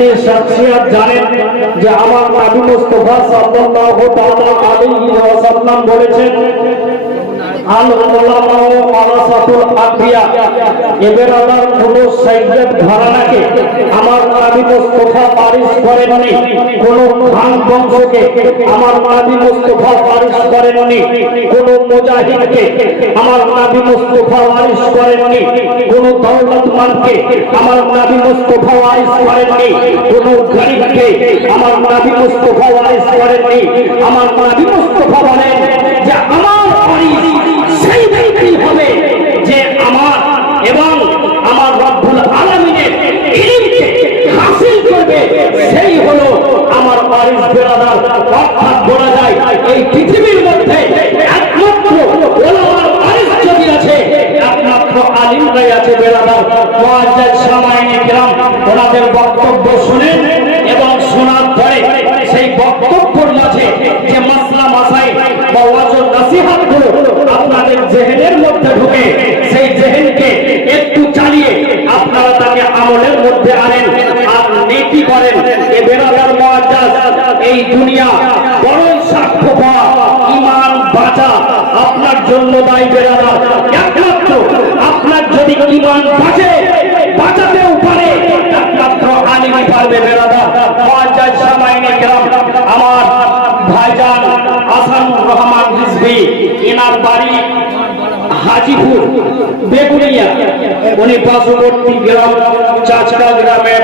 যিনি শখসিয়ত জানেন যে আমার নবী মুস্তাফা সাল্লাল্লাহু তাআলা আলাইহি ওয়াসাল্লাম বলেছেন আল উলামা ওয়ারাসাতুল আম্বিয়া, এদের আবার কোন সাইয়্যদ ঘরানাকে আমার নবী মুস্তাফা ওয়ারিস করেননি, কোন খান বংশকে আমার নবী মুস্তাফা ওয়ারিস করেননি, কোন মুজাহিদকে আমার নবী মুস্তাফা ওয়ারিস করেননি, কোন দৌলতমন্দকে আমার নবী মুস্তাফা ওয়ারিস করেননি, কোন গরীবকে আমার নবী মুস্তাফা ওয়ারিস করেননি। আমার নবী মুস্তাফা বলেন যে আমার ওয়ারিস সেই ব্যক্তি হবে যে আমার এবং আমার রব্বুল আলামিনের ইলমকে হাসিল করবে, সেই হলো আমার ওয়ারিস বেরাদার। অর্থাৎ বলা যায় এই পৃথিবীর মধ্যে একমাত্র ওলামার ওয়ারিস যদি আছে, একমাত্র আলিমরাই আছে বেরাদার। মুআজ্জাজ সামাইনে কিরাম ওনাদের বক্তব্য শুনেন এবং শোনার পরে সেই বক্তব্যের মাঝে যে মাসলা মাসাইল বা ওয়াজ ও নসিহতগুলো আপনাদের জেহেনের মধ্যে ঢুকে, সেই জেহেনকে একটু চালিয়ে আপনারা তাকে আমলের মধ্যে আনেন আর নেকি করেন। এ বেরাদার মুআজ্জাজ এই দুনিয়া বড় সাক্ষ্য পাওয়া, ঈমান বাঁচা আপনার জন্য দায়ী বেরাদার। একমাত্র আপনার যদি ঈমান বাঁচে, বাঁচাতেও পারে একমাত্র আলিমই পারবে বেরাদার। মুআজ্জাজ সামাইনে কিরাম আমার ভাইজান আসানুর রহমান রিজভী, এনার বাড়ি হাজিপুর বেগুনিয়া, উনি পার্শ্ববর্তী গ্রাম চাচকা গ্রামের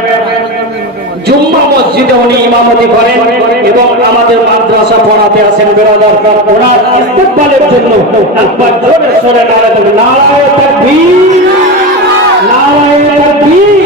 জুম্মা মসজিদে উনি ইমামতি করেন এবং আমাদের মাদ্রাসা পড়াতে আসেন বেরাদার। ওনার ইস্তেকবালের জন্য একবার জোরে সোরে নারায়ে তাকবীর, নারায়ে তাকবীর।